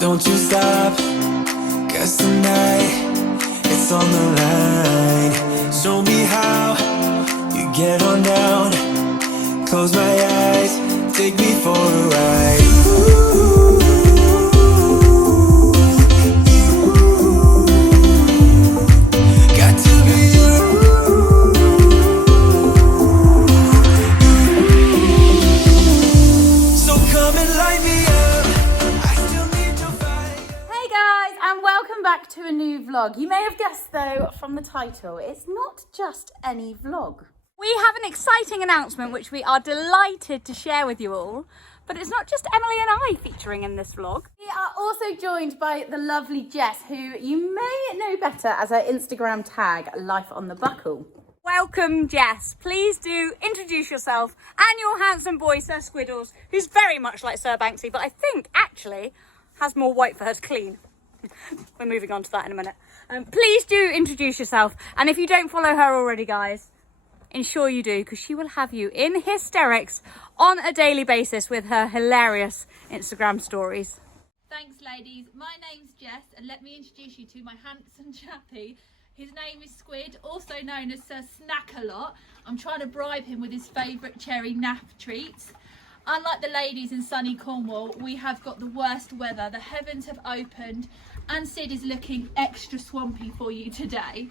Don't you stop, 'cause tonight it's on the line. Show me how you get on down. Close my eyes, take me for a ride. Ooh, got to be you. So come and light me up. I still need your fire. Hey guys, and welcome back to a new vlog. You may have guessed though from the title, it's not just any vlog. We have an exciting announcement which we are delighted to share with you all, but it's not just Emily and I featuring in this vlog. We are also joined by the lovely Jess, who you may know better as her Instagram tag, Life on the Buckle. Welcome Jess, please do introduce yourself and your handsome boy Sir Squiddles, who's very much like Sir Banksy, but I think actually has more white fur to clean. We're moving on to that in a minute. Please do introduce yourself, and if you don't follow her already guys, ensure you do, because she will have you in hysterics on a daily basis with her hilarious Instagram stories. Thanks ladies, my name's Jess and let me introduce you to my handsome chappy. His name is Squid, also known as Sir Snack-a-Lot. I'm trying to bribe him with his favourite cherry naff treats. Unlike the ladies in sunny Cornwall, we have got the worst weather. The heavens have opened and Sid is looking extra swampy for you today.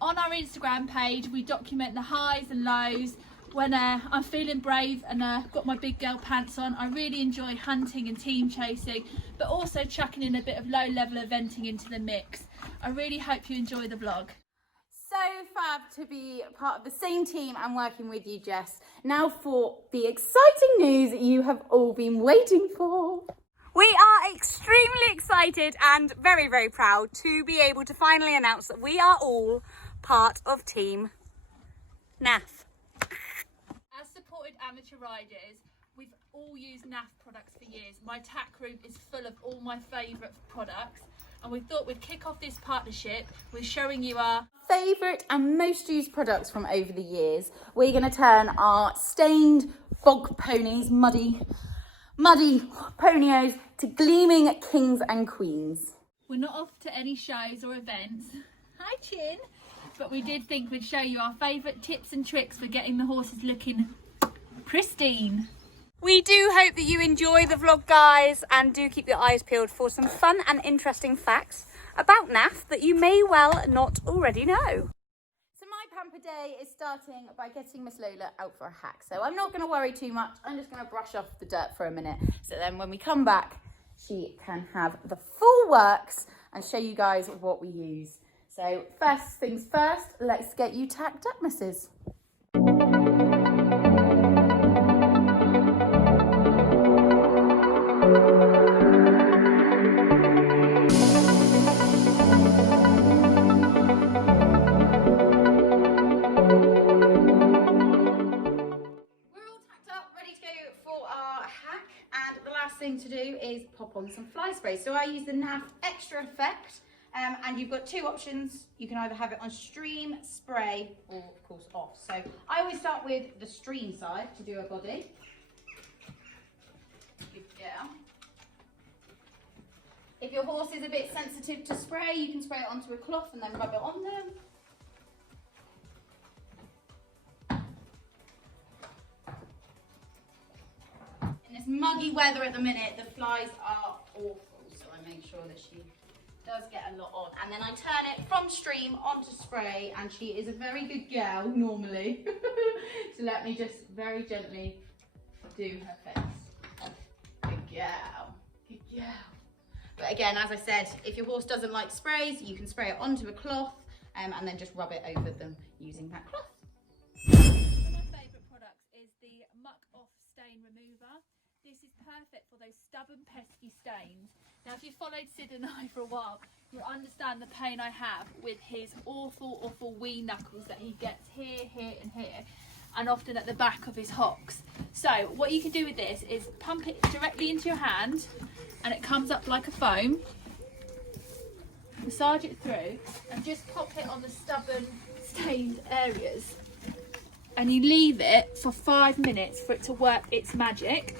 On our Instagram page, we document the highs and lows. When I'm feeling brave and got my big girl pants on, I really enjoy hunting and team chasing, but also chucking in a bit of low-level eventing into the mix. I really hope you enjoy the vlog. So fab to be part of the same team and working with you, Jess. Now for the exciting news that you have all been waiting for. We are extremely excited and very, very proud to be able to finally announce that we are all part of Team NAF. As supported amateur riders, we've all used NAF products for years. My tack room is full of all my favourite products, and we thought we'd kick off this partnership with showing you our favourite and most used products from over the years. We're going to turn our stained bog ponies, muddy ponios, to gleaming kings and queens. We're not off to any shows or events. Hi Chin! But we did think we'd show you our favourite tips and tricks for getting the horses looking pristine. We do hope that you enjoy the vlog guys, and do keep your eyes peeled for some fun and interesting facts about NAF that you may well not already know. So my pamper day is starting by getting Miss Lola out for a hack. So I'm not going to worry too much. I'm just going to brush off the dirt for a minute. So then when we come back, she can have the full works and show you guys what we use. So first things first, let's get you tacked up, missus. Thing to do is pop on some fly spray. So I use the NAF Extra Effect, and you've got two options. You can either have it on stream, spray, or of course off. So I always start with the stream side to do a body. Yeah. If your horse is a bit sensitive to spray, you can spray it onto a cloth and then rub it on them. Muggy weather at the minute, the flies are awful, so I make sure that she does get a lot on, and then I turn it from stream onto spray, and she is a very good girl normally so let me just very gently do her face. Good girl, good girl. But again, as I said, if your horse doesn't like sprays, you can spray it onto a cloth and then just rub it over them using that cloth. One of my favourite products is the Muck Off Stain Remover. This is perfect for those stubborn, pesky stains. Now, if you've followed Sid and I for a while, you'll understand the pain I have with his awful wee knuckles that he gets here, here and here, and often at the back of his hocks. So what you can do with this is pump it directly into your hand, and it comes up like a foam. Massage it through, and just pop it on the stubborn, stained areas. And you leave it for 5 minutes for it to work its magic.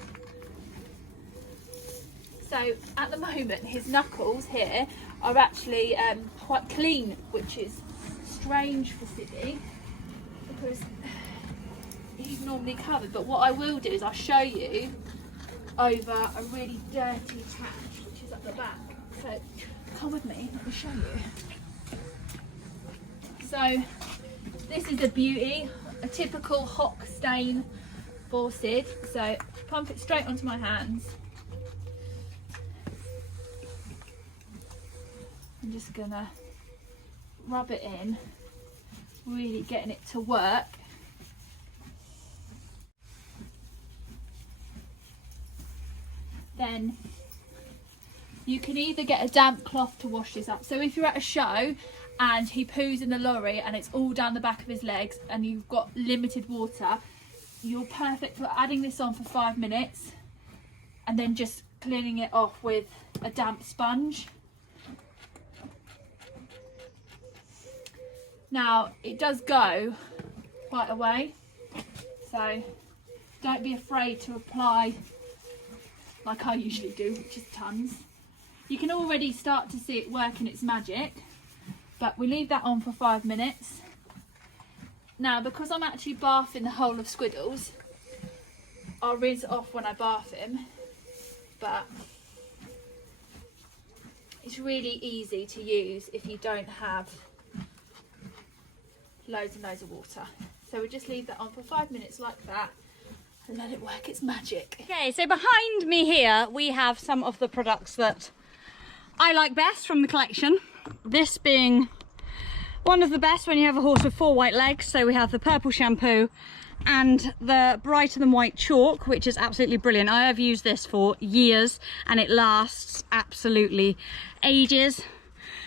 So at the moment his knuckles here are actually quite clean, which is strange for Sidney because he's normally covered. But what I will do is I'll show you over a really dirty patch which is at the back. So come with me, let me show you. So this is a beauty, a typical hock stain for Sid. So pump it straight onto my hands. I'm just gonna rub it in, really getting it to work. Then you can either get a damp cloth to wash this up. So if you're at a show and he poos in the lorry and it's all down the back of his legs and you've got limited water, you're perfect for adding this on for 5 minutes and then just cleaning it off with a damp sponge. Now it does go quite a way, so don't be afraid to apply like I usually do, which is tons. You can already start to see it working its magic, but we leave that on for 5 minutes. Now, because I'm actually bathing the whole of Squiddles, I'll rinse it off when I bath him, but it's really easy to use if you don't have loads and loads of water. So we just leave that on for 5 minutes like that and let it work its magic. Okay, so behind me here we have some of the products that I like best from the collection. This being one of the best when you have a horse with 4 white legs. So we have the purple shampoo and the brighter than white chalk, which is absolutely brilliant. I have used this for years and it lasts absolutely ages.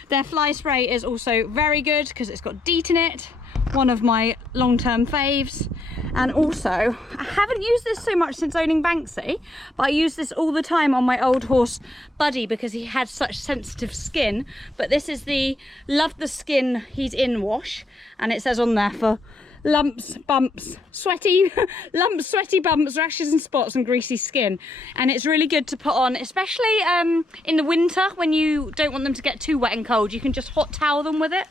Their fly spray is also very good because it's got DEET in it, one of my long-term faves. And also, I haven't used this so much since owning Banksy, but I use this all the time on my old horse Buddy because he had such sensitive skin. But this is the Love the Skin He's In wash, and it says on there for lumps, bumps, sweaty lumps, sweaty bumps, rashes and spots and greasy skin. And it's really good to put on, especially in the winter when you don't want them to get too wet and cold. You can just hot towel them with it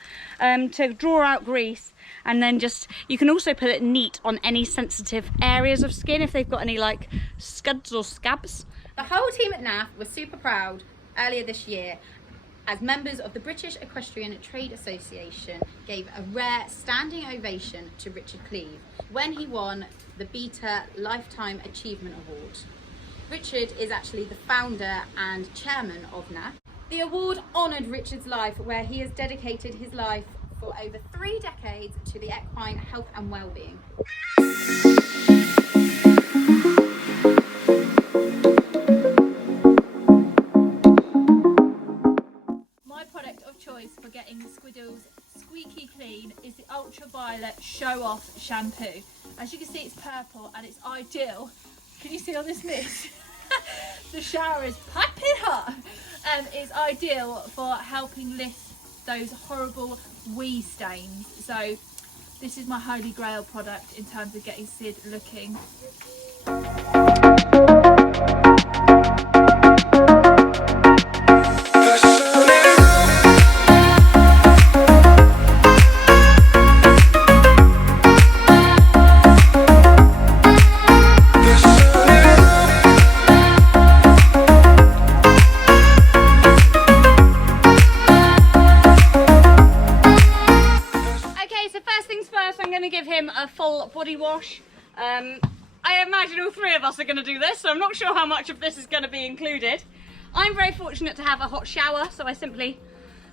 to draw out grease. And then just, you can also put it neat on any sensitive areas of skin if they've got any like scuds or scabs. The whole team at NAF was super proud earlier this year as members of the British Equestrian Trade Association gave a rare standing ovation to Richard Cleave when he won the Beta Lifetime Achievement Award. Richard is actually the founder and chairman of NAF. The award honoured Richard's life, where he has dedicated his life for over 3 decades to the equine health and well-being. My product of choice for getting the Squiddles squeaky clean is the ultraviolet show off shampoo. As you can see, it's purple and it's ideal. Can you see all this mist? The shower is piping hot and it's ideal for helping lift those horrible wee stains. So this is my holy grail product in terms of getting Sid looking. A full body wash. I imagine all 3 of us are going to do this, so I'm not sure how much of this is going to be included. I'm very fortunate to have a hot shower, so I simply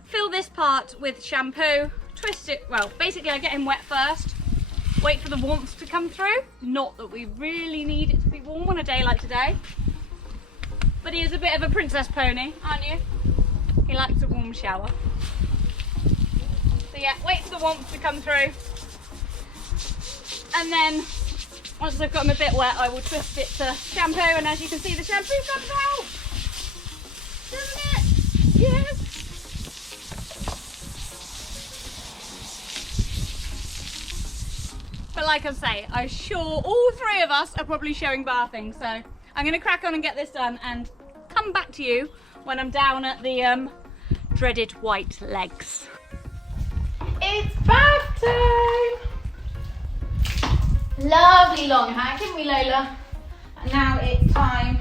fill this part with shampoo, twist it, well basically I get him wet first, wait for the warmth to come through. Not that we really need it to be warm on a day like today, but he is a bit of a princess pony, aren't you? He likes a warm shower. So yeah, wait for the warmth to come through. And then, once I've got them a bit wet, I will twist it to shampoo, and as you can see, the shampoo comes out! Doesn't it? Yes! But like I say, I'm sure all 3 of us are probably showing bathing, so I'm going to crack on and get this done and come come back to you when I'm down at the dreaded white legs. It's bath time! Lovely long hack, didn't we, Lola? And now it's time,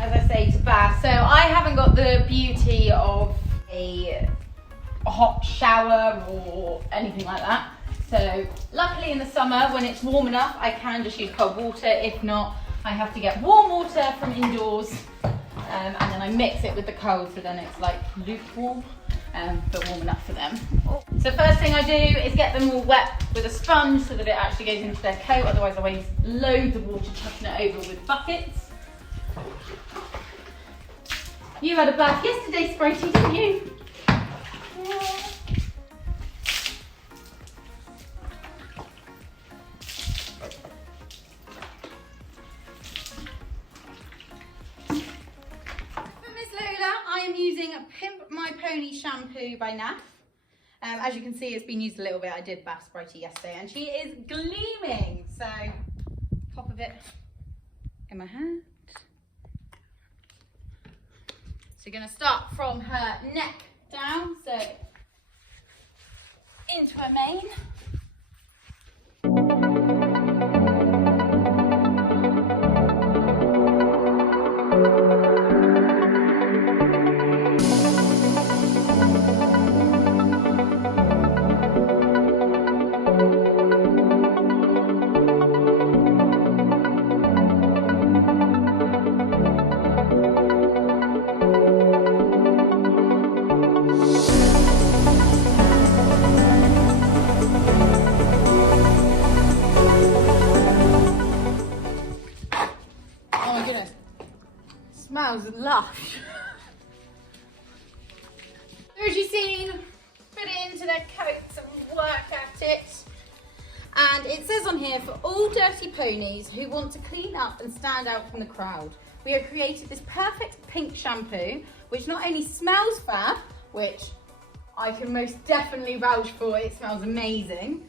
as I say, to bath. So I haven't got the beauty of a hot shower or anything like that. So luckily in the summer, when it's warm enough, I can just use cold water. If not, I have to get warm water from indoors, and then I mix it with the cold, so then it's like lukewarm, but warm enough for them. So first thing I do is get them all wet with a sponge so that it actually goes into their coat. Otherwise I waste loads of water chucking it over with buckets. You had a bath yesterday, Spritey, didn't you? Yeah. I'm using Pimp My Pony shampoo by NAF. As you can see, it's been used a little bit. I did bath Spritey yesterday and she is gleaming. So, top of it in my hand. So you're going to start from her neck down, so into her mane. Smells lush. So as you've seen, put it into their coats and work at it. And it says on here, for all dirty ponies who want to clean up and stand out from the crowd, we have created this perfect pink shampoo, which not only smells fab, which I can most definitely vouch for, it smells amazing.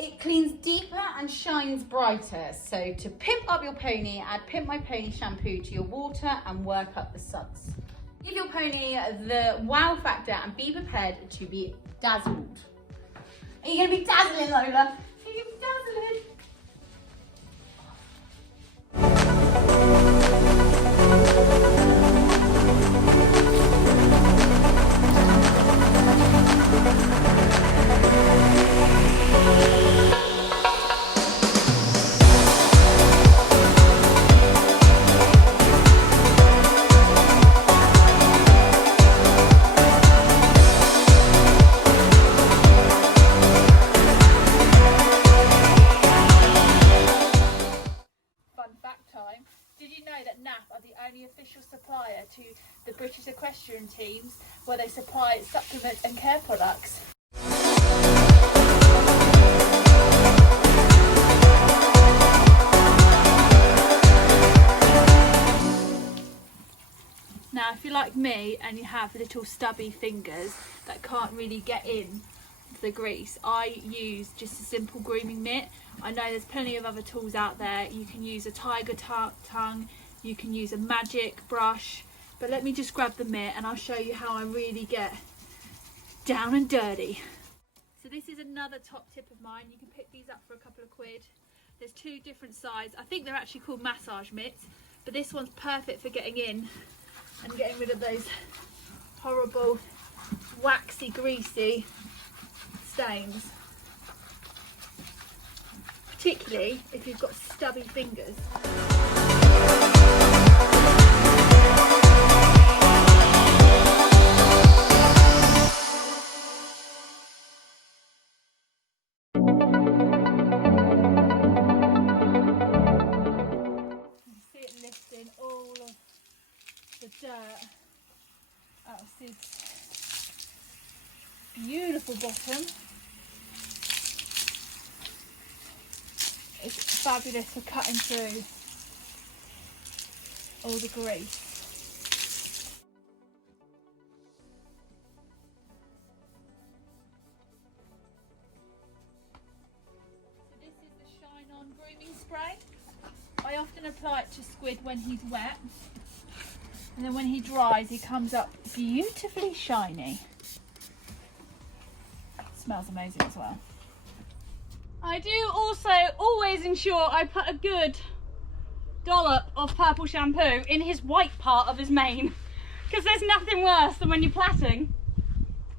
It cleans deeper and shines brighter. So to pimp up your pony, add Pimp My Pony shampoo to your water and work up the suds. Give your pony the wow factor and be prepared to be dazzled. Are you going to be dazzling, Lola? Are you going to be dazzling? Official supplier to the British equestrian teams, where they supply supplements and care products. Now if you're like me and you have little stubby fingers that can't really get in the grease, I use just a simple grooming mitt. I know there's plenty of other tools out there. You can use a tiger tongue, you can use a magic brush, but let me just grab the mitt and I'll show you how I really get down and dirty. So this is another top tip of mine. You can pick these up for a couple of quid. There's two different sides. I think they're actually called massage mitts, but this one's perfect for getting in and getting rid of those horrible waxy greasy stains, particularly if you've got stubby fingers. All of the dirt out of Sid's beautiful bottom. It's fabulous for cutting through all the grease. So this is the Shine On grooming spray. I often apply it to Squid when he's wet, And then when he dries, he comes up beautifully shiny. Smells amazing as well. I do also always ensure I put a good dollop of purple shampoo in his white part of his mane, because there's nothing worse than when you're plaiting,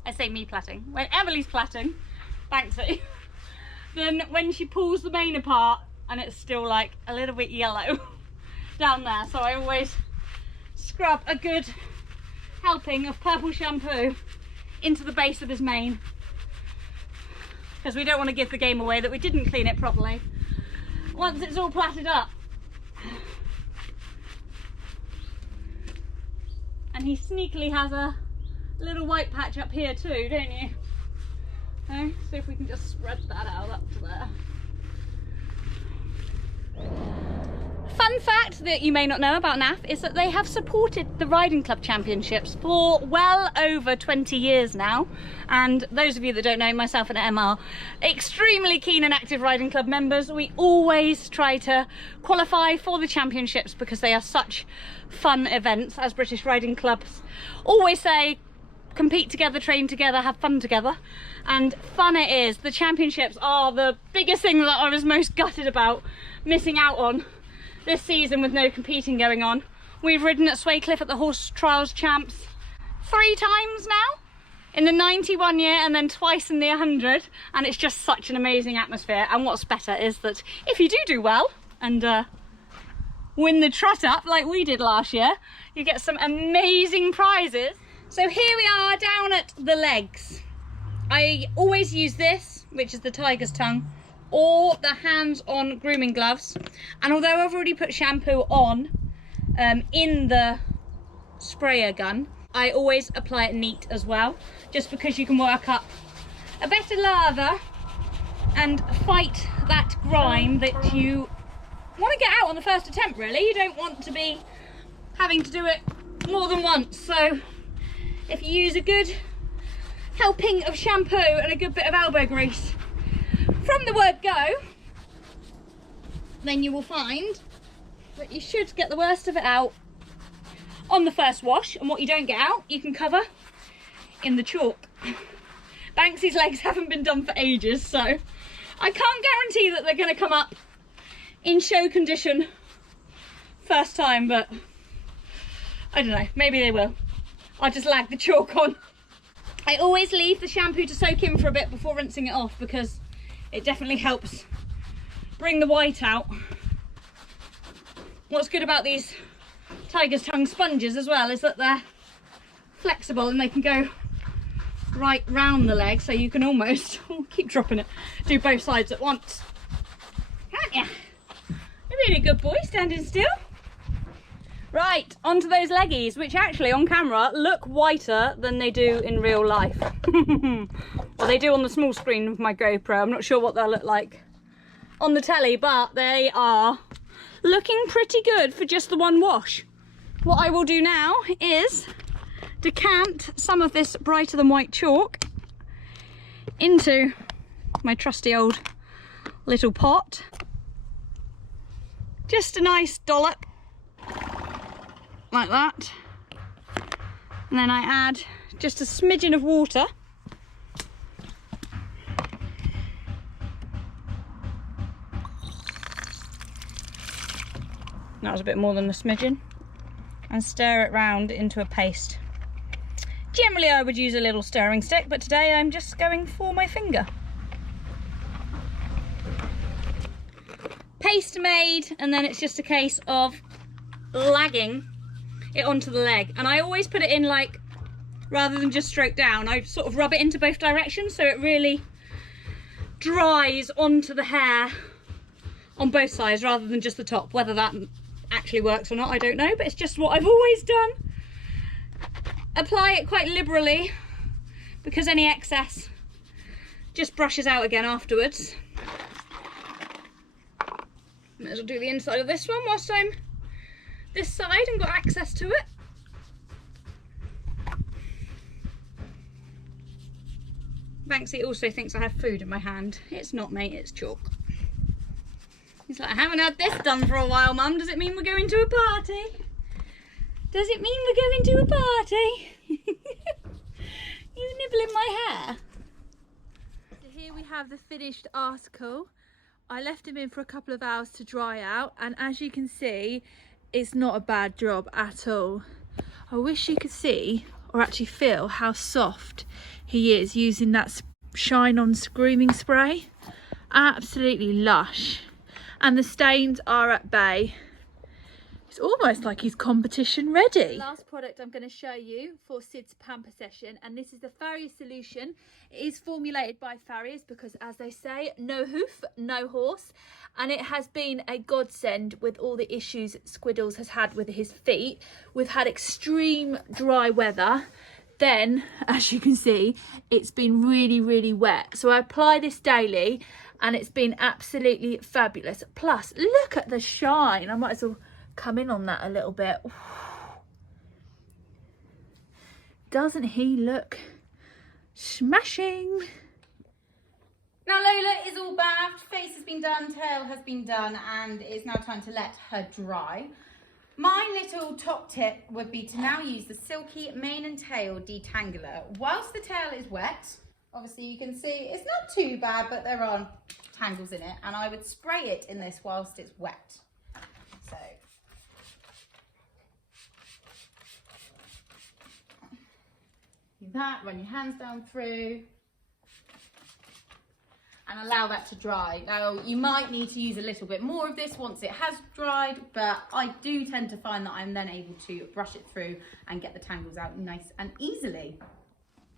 I say me plaiting, when Emily's plaiting, Banksy, than when she pulls the mane apart and it's still like a little bit yellow down there. So I always scrub a good helping of purple shampoo into the base of his mane, because we don't want to give the game away that we didn't clean it properly once it's all plaited up. And he sneakily has a little white patch up here too, don't you? Okay, so if we can just spread that out up to there. Fun fact that you may not know about NAF is that they have supported the Riding Club Championships for well over 20 years now. And those of you that don't know, myself and Emma are extremely keen and active Riding Club members. We always try to qualify for the championships because they are such fun events, as British riding clubs always say. Compete together, train together, have fun together. And fun it is. The championships are the biggest thing that I was most gutted about missing out on this season with no competing going on. We've ridden at Swaycliffe at the Horse Trials Champs 3 times now in the 91 year and then twice in the 100, and it's just such an amazing atmosphere. And what's better is that if you do well and win the trot up like we did last year, you get some amazing prizes. So here we are down at the legs. I always use this, which is the tiger's tongue, or the hands-on grooming gloves. And although I've already put shampoo on in the sprayer gun, I always apply it neat as well, just because you can work up a better lather and fight that grime that you want to get out on the first attempt, really. You don't want to be having to do it more than once. So if you use a good helping of shampoo and a good bit of elbow grease from the word go, then you will find that you should get the worst of it out on the first wash. And what you don't get out, you can cover in the chalk. Banksy's legs haven't been done for ages, so I can't guarantee that they're going to come up in show condition first time, but I don't know, maybe they will. I'll just lag the chalk on. I always leave the shampoo to soak in for a bit before rinsing it off, because it definitely helps bring the white out. What's good about these tiger's tongue sponges as well is that they're flexible and they can go right round the leg, so you can almost keep dropping it, do both sides at once, can't you? You're being a good boy, standing still. Right, onto those leggies, which actually on camera look whiter than they do in real life. Well, they do on the small screen of my GoPro. I'm not sure what they'll look like on the telly, but they are looking pretty good for just the one wash. What I will do now is decant some of this brighter than white chalk into my trusty old little pot. Just a nice dollop like that, and then I add just a smidgen of water. That was a bit more than a smidgen, and stir it round into a paste. Generally I would use a little stirring stick, but today I'm just going for my finger. Paste made, and then it's just a case of lagging it onto the leg. And I always put it in, like, rather than just stroke down, I sort of rub it into both directions so it really dries onto the hair on both sides rather than just the top. Whether that actually works or not, I don't know, but it's just what I've always done. Apply it quite liberally, because any excess just brushes out again afterwards. Might as well do the inside of this one whilst I'm this side and got access to it. Banksy also thinks I have food in my hand. It's not, mate, it's chalk. He's like, I haven't had this done for a while, Mum. Does it mean we're going to a party? Does it mean we're going to a party? You nibbling my hair? So here we have the finished article. I left him in for a couple of hours to dry out, and as you can see, it's not a bad job at all. I wish you could see or actually feel how soft he is using that Shine On grooming spray. Absolutely lush, and the stains are at bay. It's almost like he's competition ready. The last product I'm going to show you for Sid's Pamper session, and this is the Farrier solution. It is formulated by Farriers because, as they say, no hoof, no horse, and it has been a godsend with all the issues Squiddles has had with his feet. We've had extreme dry weather. Then, as you can see, it's been really, really wet. So I apply this daily and it's been absolutely fabulous. Plus, look at the shine. I might as well come in on that a little bit. Doesn't he look smashing? Now Lola is all bathed, face has been done, tail has been done, and it's now time to let her dry. My little top tip would be to now use the Silky mane and tail detangler whilst the tail is wet. Obviously you can see it's not too bad, but there are tangles in it, and I would spray it in this whilst it's wet. So do that, run your hands down through and allow that to dry. Now you might need to use a little bit more of this once it has dried, but I do tend to find that I'm then able to brush it through and get the tangles out nice and easily.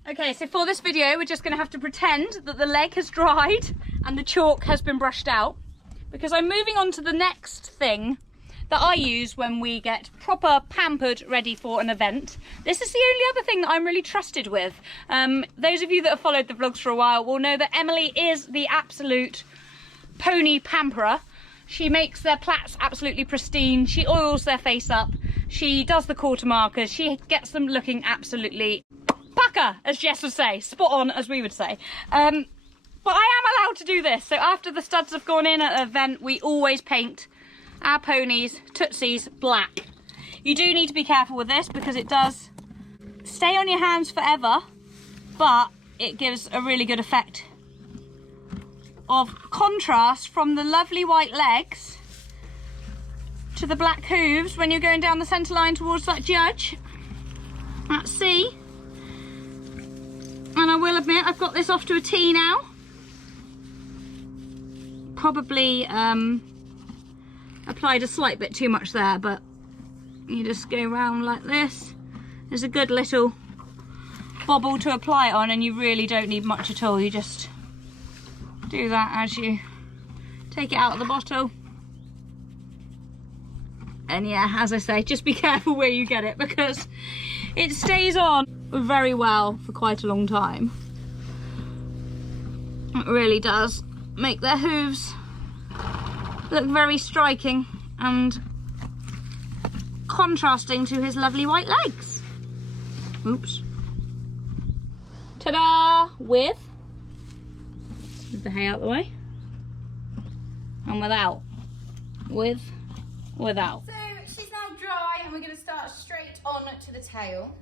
Okay, so for this video we're just going to have to pretend that the leg has dried and the chalk has been brushed out, because I'm moving on to the next thing that I use when we get proper pampered ready for an event. This is the only other thing that I'm really trusted with. Those of you that have followed the vlogs for a while will know that Emily is the absolute pony pamperer. She makes their plaits absolutely pristine, she oils their face up, she does the quarter markers, she gets them looking absolutely pucker, as Jess would say, spot on as we would say. But I am allowed to do this, so after the studs have gone in at an event, we always paint our ponies, tootsies, black. You do need to be careful with this because it does stay on your hands forever, but it gives a really good effect of contrast from the lovely white legs to the black hooves when you're going down the centre line towards that judge at sea. And I will admit I've got this off to a T now. Probably applied a slight bit too much there, but you just go around like this. There's a good little bobble to apply it on, and you really don't need much at all. You just do that as you take it out of the bottle. And yeah, as I say, just be careful where you get it because it stays on very well for quite a long time. It really does make their hooves look very striking and contrasting to his lovely white legs. Oops. Ta-da! With the hay out the way. And without. With, without. So she's now dry and we're going to start straight on to the tail.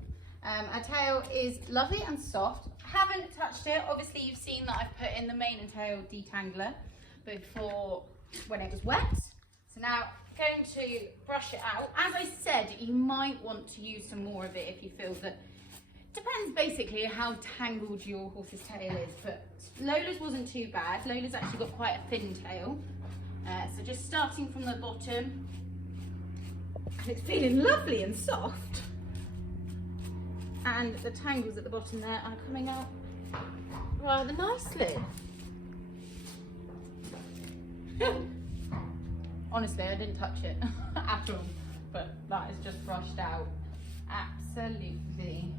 Our tail is lovely and soft. Haven't touched it. Obviously you've seen that I've put in the mane and tail detangler before when it was wet. So now going to brush it out. As I said, you might want to use some more of it if you feel that. Depends basically how tangled your horse's tail is, but Lola's wasn't too bad. Lola's actually got quite a thin tail. So just starting from the bottom, and it's feeling lovely and soft. And the tangles at the bottom there are coming out rather nicely. Honestly, I didn't touch it at all, but that is just brushed out. Absolutely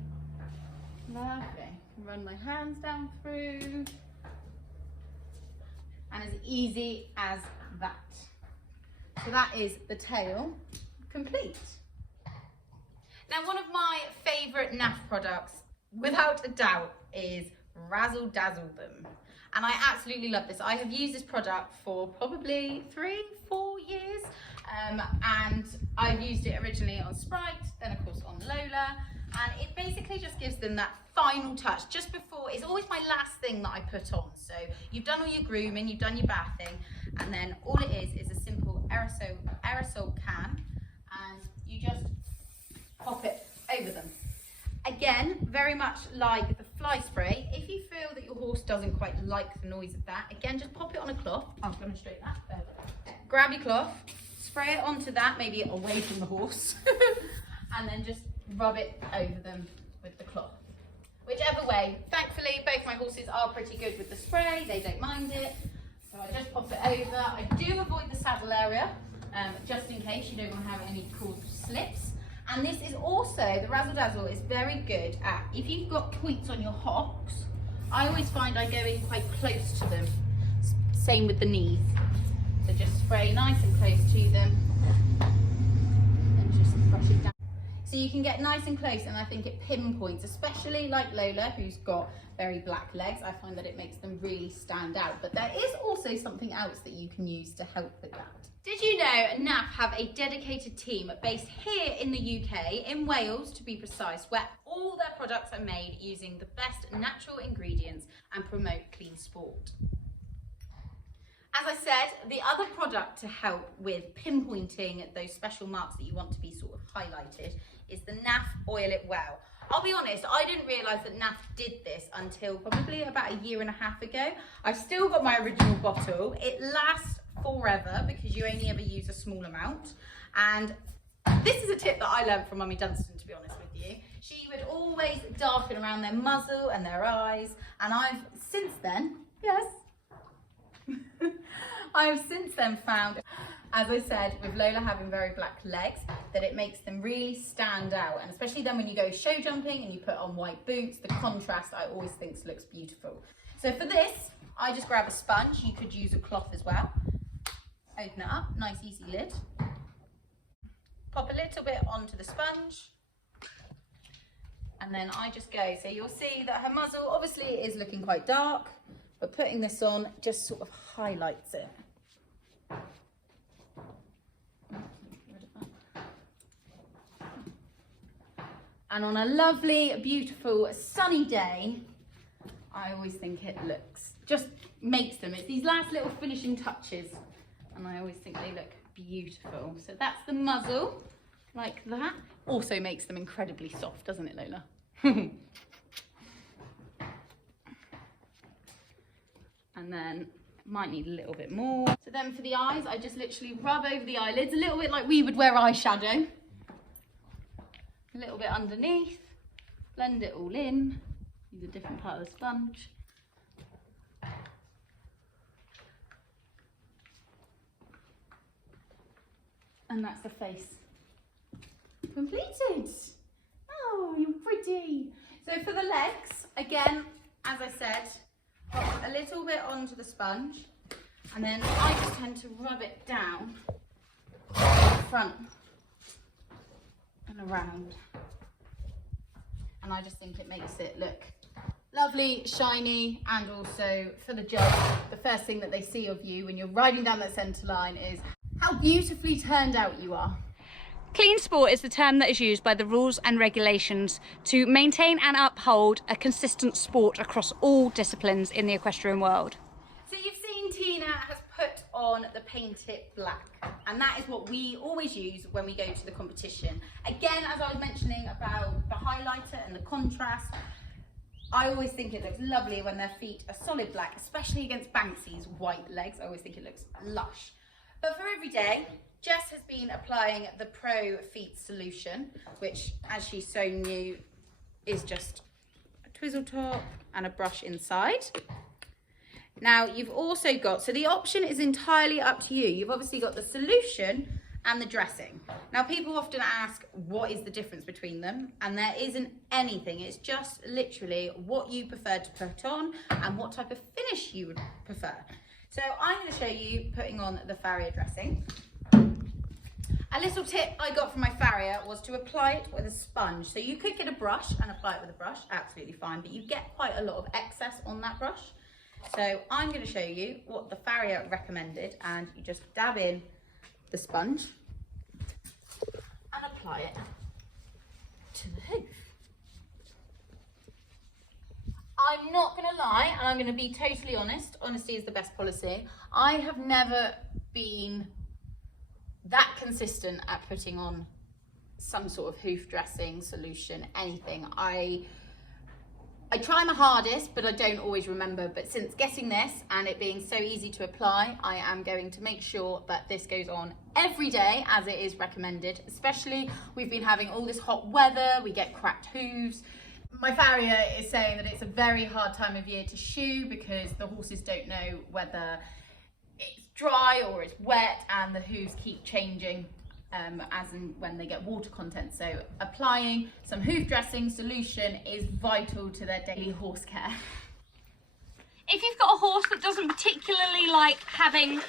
lovely. Run my hands down through, and as easy as that. So that is the tail complete. Now, one of my favourite NAF products, without a doubt, is Razzle Dazzle them. And I absolutely love this. I have used this product for probably 3-4 years. And I've used it originally on Sprite, then of Lola, and it basically just gives them that final touch just before. It's always my last thing that I put on. So you've done all your grooming, you've done your bathing, and then all it is a simple aerosol can, and you just pop it over them. Again, very much like the fly spray, if you feel that your horse doesn't quite like the noise of that, again, just pop it on a cloth. I'll demonstrate that. There. Grab your cloth, spray it onto that, maybe away from the horse, and then just rub it over them with the cloth. Whichever way. Thankfully, both my horses are pretty good with the spray. They don't mind it. So I just pop it over. I do avoid the saddle area, just in case you don't want to have any cause of slips. And this is also, the Razzle Dazzle is very good at, if you've got points on your hocks, I always find I go in quite close to them. Same with the knees. So just spray nice and close to them and just brush it down. So you can get nice and close, and I think it pinpoints, especially like Lola, who's got very black legs. I find that it makes them really stand out. But there is also something else that you can use to help with that. Did you know NAF have a dedicated team based here in the UK, in Wales to be precise, where all their products are made using the best natural ingredients and promote clean sport? As I said, the other product to help with pinpointing those special marks that you want to be sort of highlighted is the NAF Oil It Well. I'll be honest, I didn't realise that NAF did this until probably about 1.5 years ago. I've still got my original bottle. It lasts forever because you only ever use a small amount. And this is a tip that I learned from Mummy Dunstan, to be honest with you. She would always darken around their muzzle and their eyes. And I've since then, yes, I have since then found, as I said, with Lola having very black legs, that it makes them really stand out. And especially then when you go show jumping and you put on white boots, the contrast I always think looks beautiful. So for this, I just grab a sponge. You could use a cloth as well. Open it up, nice easy lid. Pop a little bit onto the sponge. And then I just go. So you'll see that her muzzle obviously is looking quite dark, but putting this on just sort of highlights it. And on a lovely, beautiful, sunny day, I always think it looks, just makes them, it's these last little finishing touches, and I always think they look beautiful. So that's the muzzle, like that. Also makes them incredibly soft, doesn't it, Lola? And then might need a little bit more. So then for the eyes, I just literally rub over the eyelids, a little bit like we would wear eyeshadow. A little bit underneath, blend it all in, use a different part of the sponge. And that's the face completed. Oh, you're pretty. So for the legs, again, as I said, pop a little bit onto the sponge, and then I just tend to rub it down the front and around. And I just think it makes it look lovely, shiny, and also for the judge, the first thing that they see of you when you're riding down that centre line is how beautifully turned out you are. Clean sport is the term that is used by the rules and regulations to maintain and uphold a consistent sport across all disciplines in the equestrian world. So you've seen Tina has put on the Paint It Black, and that is what we always use when we go to the competition. Again, as I was mentioning about the highlighter and the contrast, I always think it looks lovely when their feet are solid black, especially against Banksy's white legs. I always think it looks lush. But for every day, Jess has been applying the Pro Feet Solution, which, as she's shown you, is just a twizzle top and a brush inside. Now, you've also got, so the option is entirely up to you. You've obviously got the solution and the dressing. Now, people often ask, what is the difference between them? And there isn't anything. It's just literally what you prefer to put on and what type of finish you would prefer. So I'm going to show you putting on the Farrier Dressing. A little tip I got from my Farrier was to apply it with a sponge. So you could get a brush and apply it with a brush, absolutely fine, but you get quite a lot of excess on that brush. So I'm going to show you what the Farrier recommended, and you just dab in the sponge and apply it to the hoof. I'm not going to lie, and I'm going to be totally honest. Honesty is the best policy. I have never been that consistent at putting on some sort of hoof dressing solution, anything. I try my hardest, but I don't always remember. But since getting this and it being so easy to apply, I am going to make sure that this goes on every day as it is recommended. Especially, we've been having all this hot weather, we get cracked hooves. My farrier is saying that it's a very hard time of year to shoe because the horses don't know whether it's dry or it's wet, and the hooves keep changing as and when they get water content. So applying some hoof dressing solution is vital to their daily horse care. If you've got a horse that doesn't particularly like having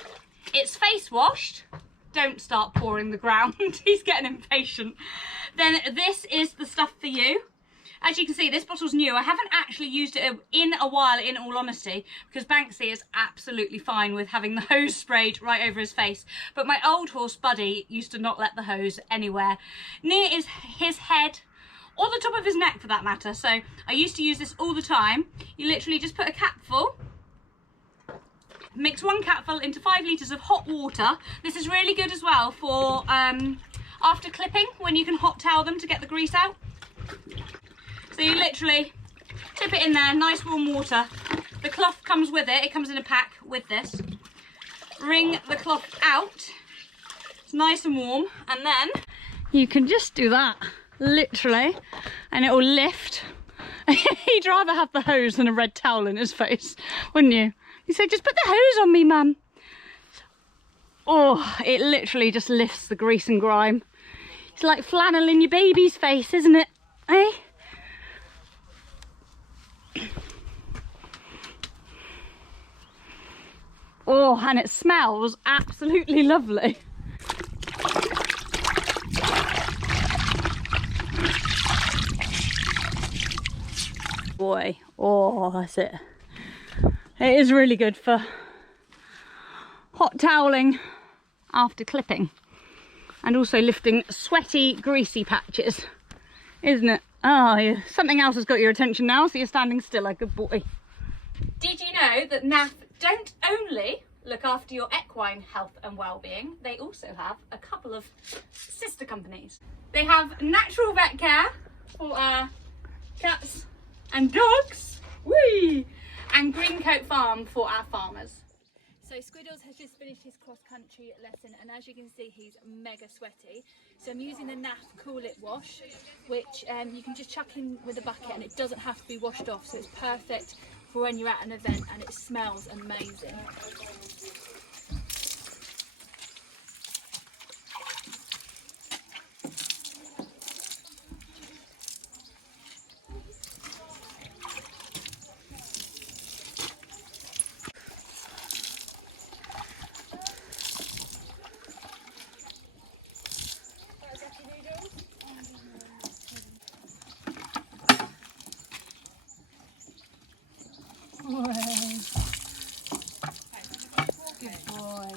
its face washed, don't start pouring the ground. He's getting impatient. Then this is the stuff for you. As you can see, this bottle's new. I haven't actually used it in a while, in all honesty, because Banksy is absolutely fine with having the hose sprayed right over his face. But my old horse, Buddy, used to not let the hose anywhere near his head, or the top of his neck for that matter. So I used to use this all the time. You literally just put a capful, mix 1 capful into 5 litres of hot water. This is really good as well for after clipping, when you can hot towel them to get the grease out. So you literally tip it in there, nice warm water. The cloth comes with it, it comes in a pack with this. Wring the cloth out, it's nice and warm, and then you can just do that, literally, and it will lift. He'd rather have the hose than a red towel in his face, wouldn't you? You say, just put the hose on me, mum. Oh, it literally just lifts the grease and grime. It's like flannel in your baby's face, isn't it? Eh? Oh, and it smells absolutely lovely. Boy, oh, that's it. It is really good for hot toweling after clipping, and also lifting sweaty, greasy patches, isn't it? Oh, yeah. Something else has got your attention now, so you're standing still, a good boy. Did you know that NAF don't only look after your equine health and well-being, they also have a couple of sister companies. They have natural vet care for our cats and dogs, whee! And Greencoat Farm for our farmers. So Squiddles has just finished his cross-country lesson, and as you can see, he's mega sweaty. So I'm using the NAF Cool It Wash, which you can just chuck in with a bucket and it doesn't have to be washed off, so it's perfect for when you're at an event, and it smells amazing. Good boy.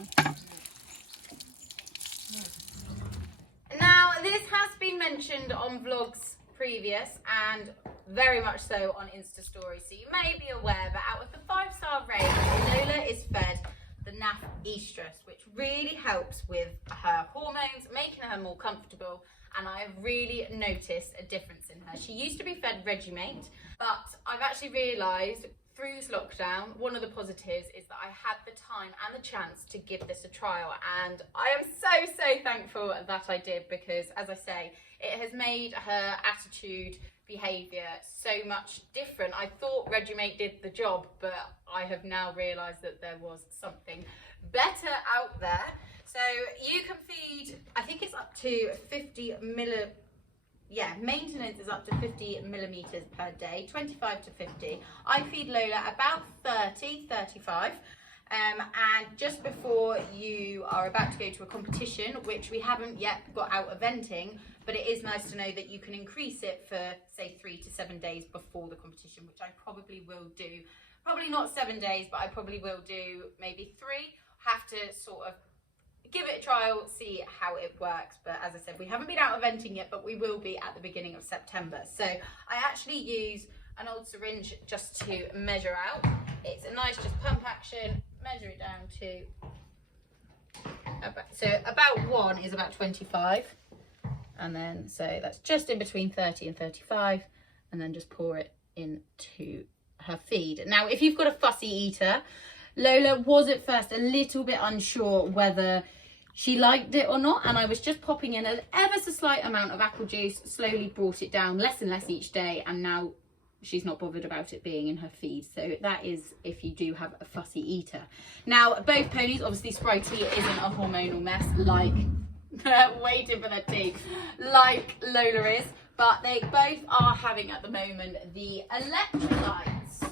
Now, this has been mentioned on vlogs previous, and very much so on Insta stories, so you may be aware that out of the 5-star range, Lola is fed the NAF Estrus, which really helps with her hormones, making her more comfortable, and I have really noticed a difference in her. She used to be fed Regimate, but I've actually realised through this lockdown, one of the positives is that I had the time and the chance to give this a trial, and I am so thankful that I did, because as I say, it has made her attitude, behaviour so much different. I thought Regimate did the job, but I have now realised that there was something better out there. So you can feed, I think it's up to 50 maintenance is up to 50 millimetres per day, 25 to 50. I feed Lola about 30, 35. And just before you are about to go to a competition, which we haven't yet got out eventing, but it is nice to know that you can increase it for, say, 3 to 7 days before the competition, which I probably will do. Probably not 7 days, but I probably will do maybe 3. Have to sort of give it a trial, see how it works. But as I said, we haven't been out eventing yet, but we will be at the beginning of September. So I actually use an old syringe just to measure out. It's a nice just pump action, measure it down to about 1 is about 25, and then so that's just in between 30 and 35, and then just pour it into her feed. Now if you've got a fussy eater, Lola was at first a little bit unsure whether she liked it or not, and I was just popping in an ever so slight amount of apple juice, slowly brought it down less and less each day, and now she's not bothered about it being in her feed. So that is if you do have a fussy eater. Now both ponies, obviously Sprightly isn't a hormonal mess like waiting for their tea like Lola is, but they both are having at the moment the electrolytes.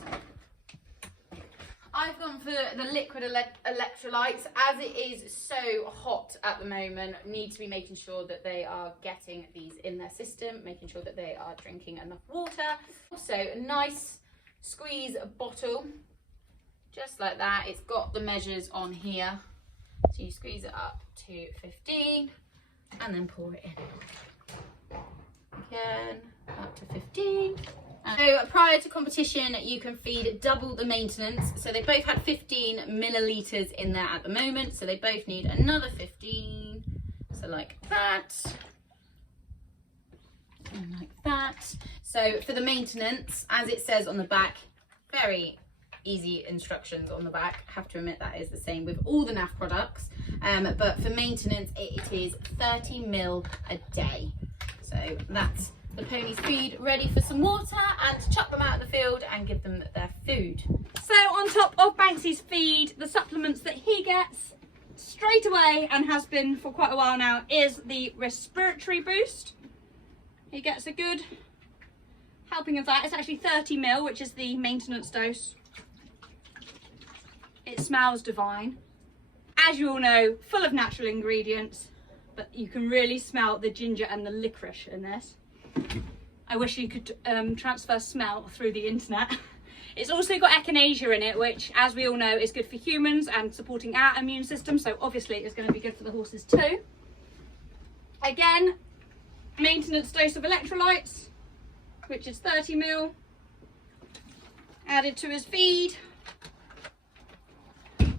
I've gone for the liquid electrolytes, as it is so hot at the moment. Need to be making sure that they are getting these in their system, making sure that they are drinking enough water. Also a nice squeeze bottle, just like that. It's got the measures on here, so you squeeze it up to 15 and then pour it in again up to 15. So prior to competition, you can feed double the maintenance. So they both had 15 millilitres in there at the moment, so they both need another 15. So like that, and like that. So for the maintenance, as it says on the back, very easy instructions on the back. Have to admit that is the same with all the NAF products, but for maintenance it is 30 ml a day. So that's the ponies' feed ready for some water, and chuck them out of the field and give them their food. So on top of Banksy's feed, the supplements that he gets straight away, and has been for quite a while now, is the Respiratory Boost. He gets a good helping of that. It's actually 30 ml, which is the maintenance dose. It smells divine. As you all know, full of natural ingredients, but you can really smell the ginger and the licorice in this. I wish you could transfer smell through the internet. It's also got echinacea in it, which, as we all know, is good for humans and supporting our immune system, so obviously it's going to be good for the horses too. Again, maintenance dose of electrolytes, which is 30 ml, added to his feed.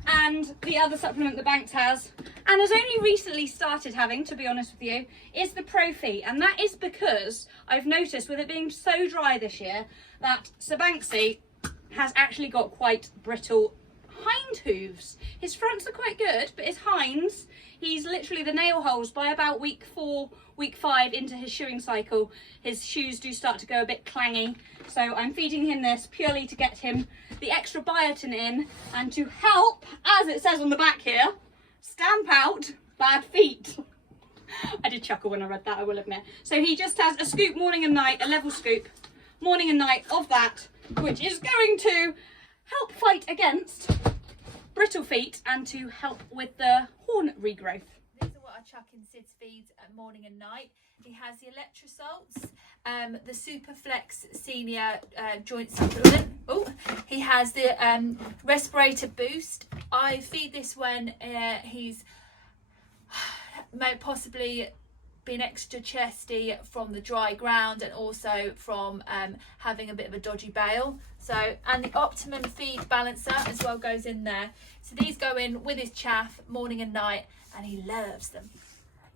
And the other supplement the Banks has, and has only recently started having, to be honest with you, is the Pro Feet. And that is because I've noticed, with it being so dry this year, that Sir Banksy has actually got quite brittle hind hooves. His fronts are quite good, but his hinds, he's literally the nail holes by about week 4, week 5 into his shoeing cycle. His shoes do start to go a bit clangy. So I'm feeding him this purely to get him the extra biotin in, and to help, as it says on the back here, stamp out bad feet. I did chuckle when I read that, I will admit. So he just has a scoop morning and night, a level scoop, morning and night of that, which is going to help fight against brittle feet and to help with the horn regrowth. These are what I chuck in Sid's feeds at morning and night. He has the electrosalts, the Superflex Senior joint supplement. Oh, he has the Respiratory Boost. I feed this when he's may possibly been extra chesty from the dry ground, and also from having a bit of a dodgy bale. So, and the Optimum Feed Balancer as well goes in there. So these go in with his chaff morning and night, and he loves them.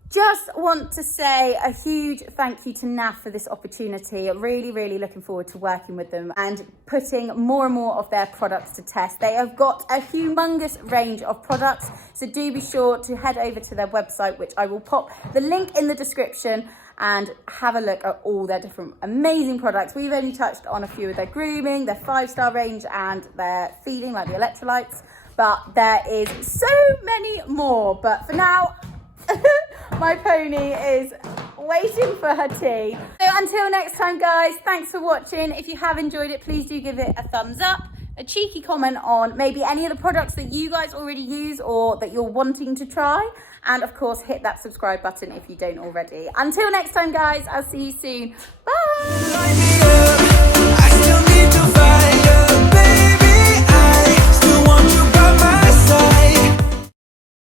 Just want to say a huge thank you to NAF for this opportunity. Really looking forward to working with them and putting more and more of their products to test. They have got a humongous range of products, so do be sure to head over to their website, which I will pop the link in the description, and have a look at all their different amazing products. We've only touched on a few of their grooming, their 5-star range, and their feeding, like the electrolytes, but there is so many more. But for now, my pony is waiting for her tea. So until next time, guys, thanks for watching. If you have enjoyed it, please do give it a thumbs up, a cheeky comment on maybe any of the products that you guys already use or that you're wanting to try, and of course hit that subscribe button if you don't already. Until next time, guys, I'll see you soon. Bye. I still need to fight.